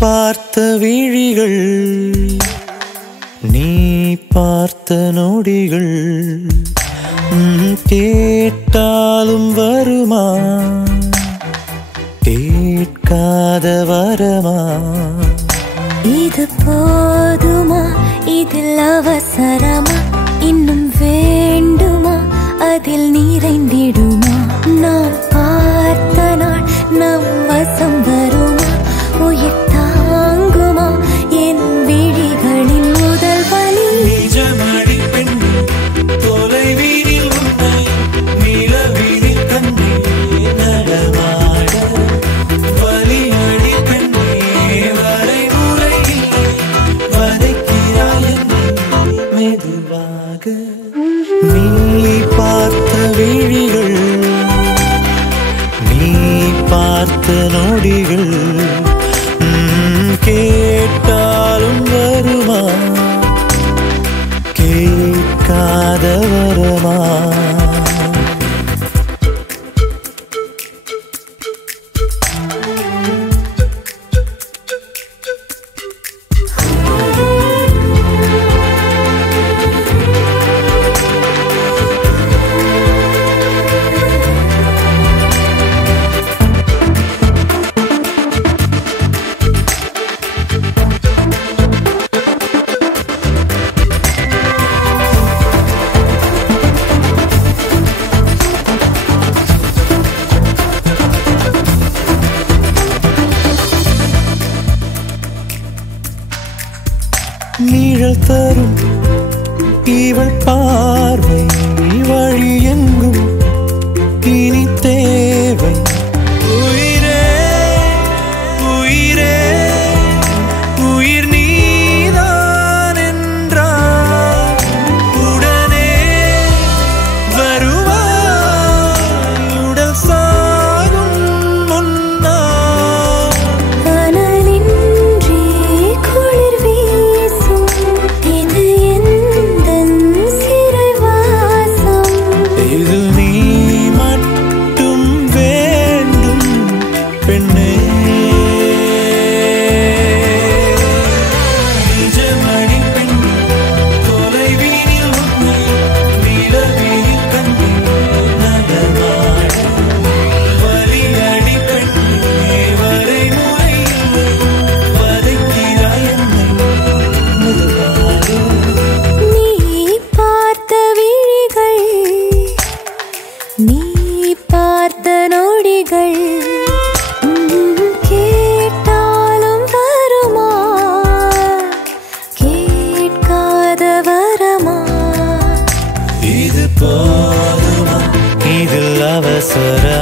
பார்த்த விழிகள் நீ பார்த்த நொடிகள் கேட்டாலும் வருமா கேட்காத வரமா இது போதுமா இதில் அவசரமா இன்னும் வேண்டுமா அதில் நிறைந்திடுமா நான் பார்த்த நாள் நம் வசம் வருமா உயிர் தாங்குமா என் விழிகளின் முதல் வலி நிஜமடி பெண்ணே தொலைவீதில் உன்னை நிலவீதில் கண்ணே நடமாட வலியடி பெண்ணே வரைமுறை இல்லை வதைக்கிறாய் மெதுவாக நீ பார்த்த விழிகள் நீ பார்த்த நொடிகள் கேட்டாலும் வருமா கேட்காத வரமா நீழல் தரும் இவள் பார்வை வழி எங்கும் இனி தேவை உயிரே உயிரே உயிர் நீதான் என்றார் உடனே வருவாய் உடல் சாகும் முன்னால் அனலின்றி குளிர் வீசும் இது எந்தன் சிறைவாசம் இதில் நீ மட்டும் வேண்டும் பெண்ணே நிஜமடி பெண்ணே தொலைவீதில் உன்னை நிலவீதில் கண்ணே நடமாட வலியடி பெண்ணே வரைமுறை இல்லை வதைக்கிறாய் என்னை மெதுவாக நீ பார்த்த விழிகள் நீ பார்த்த நொடிகள் கேட்டாலும் வருமா கேட்காத வரமா இது போதுமா இதில் அவசரமா